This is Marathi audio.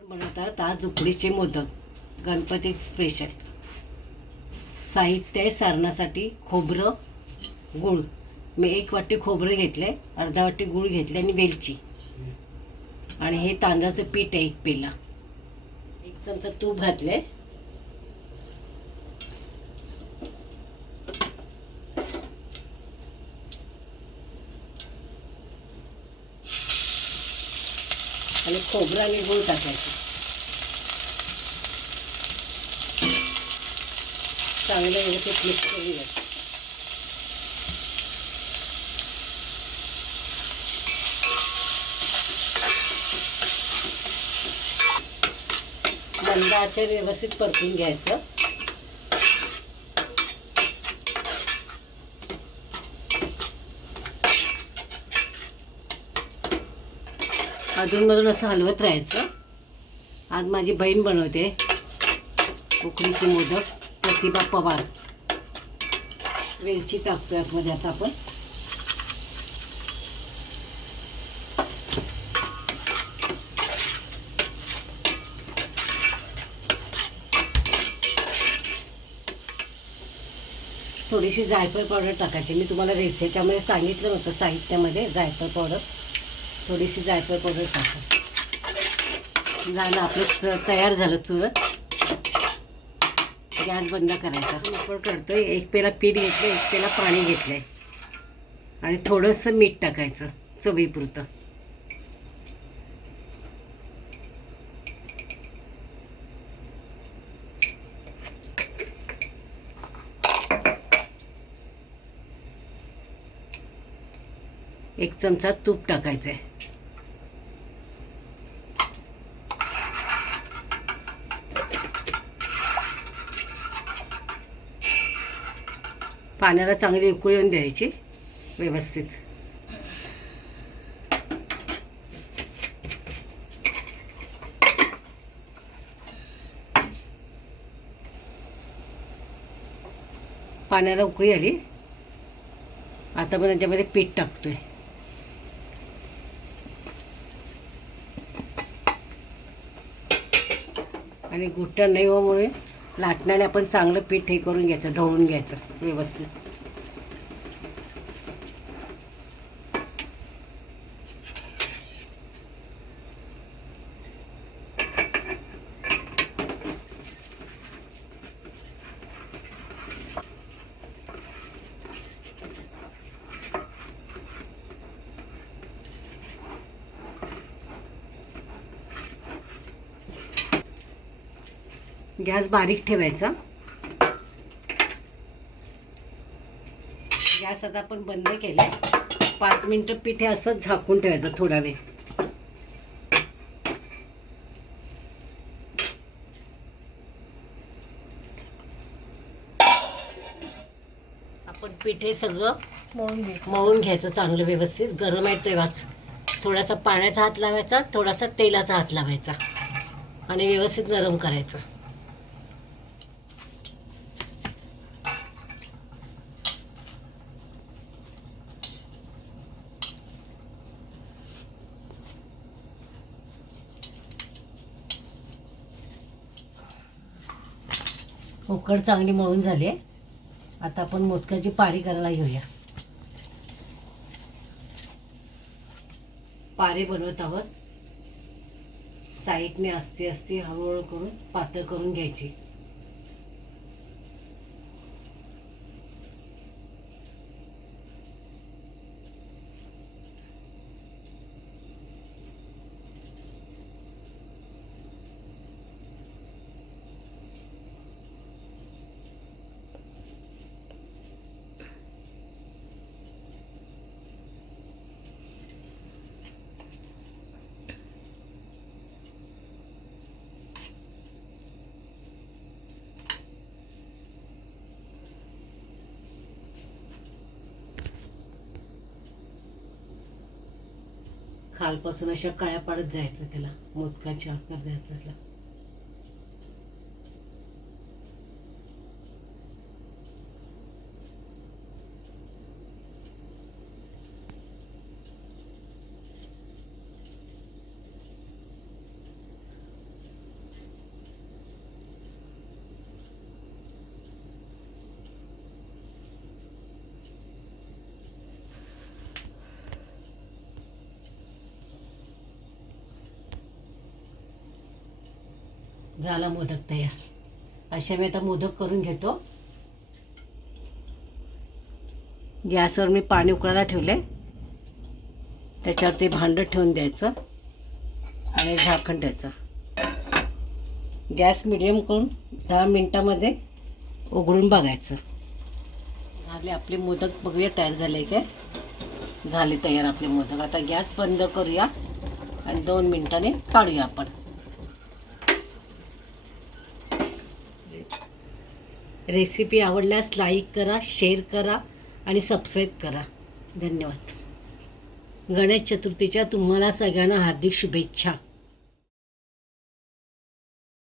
आपण बनवतात आज उकडीचे मोदक गणपती स्पेशल. साहित्य आहे सारणासाठी खोबरं, गूळ. मी 1 वाटी खोबरं घेतले, अर्धा वाटी गूळ घेतले आणि वेलची. आणि हे तांदळाचं पीठ आहे 1 पेला. 1 चमचा तूप घातले. आणि खोबरं आणि गूळ टाकायचं. चांगलं व्यवस्थित मिक्स करून घ्यायचं. मंद आचेवर व्यवस्थित परतून घ्यायचं. अधूनमधून असं हलवत राहायचं. आज माझी बहीण बनवते उकडीचे मोदक, प्रतिभा पवार. वेलची टाकतोय आतमध्ये आता आपण. थोडीशी जायफळ पावडर टाकायची. मी तुम्हाला रेसिपीमध्ये सांगितलं होतं साहित्यामध्ये जायफळ पावडर. थोडीशी जायफळ पावडर टाका. झालं आपलं तयार झालं चुरत. गॅस बंद करायचा. आपण करतोय 1 पेला पीठ घेतलं, 1 पेला पाणी घेतलंय आणि थोडंसं मीठ टाकायचं चवीपुरतं. एक चमचा तूप टाकायचं आहे. पाण्याला चांगली उकळी येऊन द्यायची व्यवस्थित. पाण्याला उकळी आली. आता आपण त्याच्यामध्ये पीठ टाकतोय. आणि गुट्टा नाही होण्यामुळे लाटण्याने आपण चांगलं पीठ हे करून घ्यायचं, ढवळून घ्यायचं व्यवस्थित. गॅस बारीक ठेवायचा. गॅस आता आपण बंद केला. 5 मिनिटं पीठ हे असंच झाकून ठेवायचं थोडा वेळ. आपण पीठ हे सगळं मळून घ्यायचं चांगलं व्यवस्थित. गरम आहे तेव्हाच थोडासा पाण्याचा हात लावायचा, थोडासा तेलाचा हात लावायचा आणि व्यवस्थित नरम करायचं. उकड चांगली मळून झाली आहे. आता आपण मोदकाची पारी करायला घेऊया. पारी बनवत आहोत. साईडने असते हळूहळू करून पातळ करून घ्यायची. खालपासून अशा काळ्या पाडत जायचं, त्याला मोदकाचे आकार द्यायचा त्याला. झाला मोदक तयार. अशा मी आता मोदक करून घेतो. गॅसवर मी पाणी उकळायला ठेवले. त्याच्यावर ते भांडं ठेवून द्यायचं आणि झाकण द्यायचं. गॅस मिडियम करून 10 मिनटामध्ये उघडून बघायचं. झाले आपले मोदक. बघूया तयार झाले काय. झाले तयार आपले मोदक. आता गॅस बंद करूया आणि 2 मिनिटांनी काढूया आपण. रेसिपी आवडल्यास लाईक करा, शेअर करा आणि सबस्क्राईब करा. धन्यवाद. गणेश चतुर्थीच्या तुम्हाला सगळ्यांना हार्दिक शुभेच्छा.